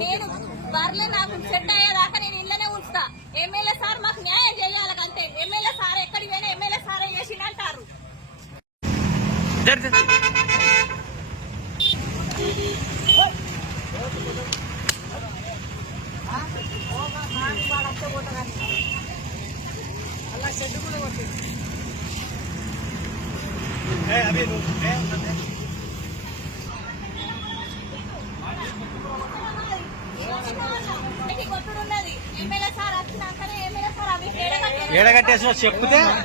నేను బర్లే నాకు సెట్ అయ్యేదాకా నేను ఇళ్ళనే ఉంచుతా. ఎమ్మెల్యే సార్ మాకు న్యాయం చేయాలి అంతే. ఎమ్మెల్యే సార్ ఎక్కడికి పోయినా ఎమ్మెల్యే సారే చేసిండు అంటారు. కొట్టుడున్నది ఎమ్మెల్యే సార్ వచ్చినాకనే ఎమ్మెల్యే సార్ అవి ఏడగట్టేసి చెప్తే సార్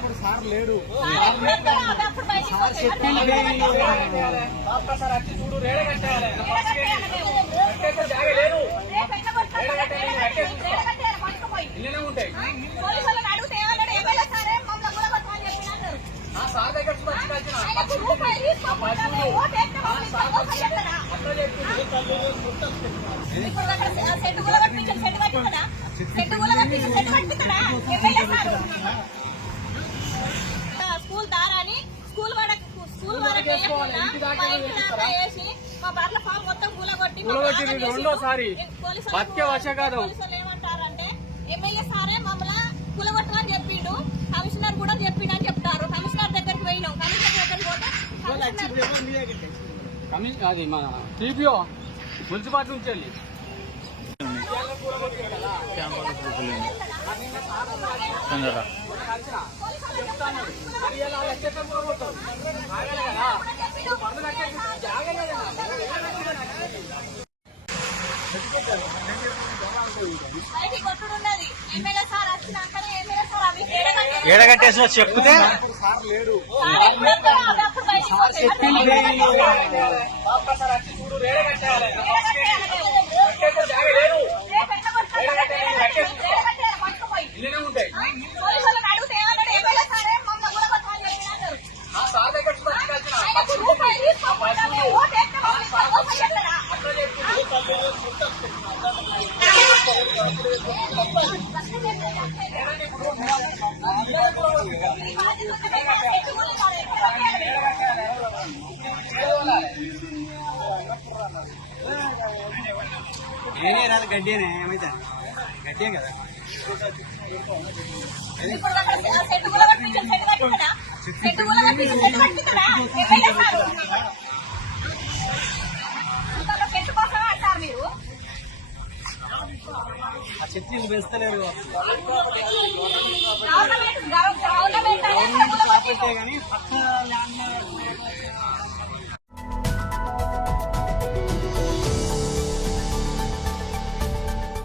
స్కూల్ దారాని స్కూల్ వాళ్ళకి వేసి మా బర్ల ఫామ్ మొత్తం కూలగొట్టి ఏమంటారంటే ఎమ్మెల్యే సారే మమ్మల్ని కూలగొట్టమని చెప్పిండు. కమిషనర్ కూడా చెప్పిండు అని చెప్తారు. కమిషనర్ దగ్గరికి పోయినాం. కమిషనర్ దగ్గరికి పోతే అది మన టీపీఓ మున్సిపాలిటీ నుంచి వెళ్ళి ఏడగట్టేసి చెప్తే నేనే రాదు గడ్డేనే ఏమైతే గడ్డే కదా ఆ చెట్లు పెంచలేరు.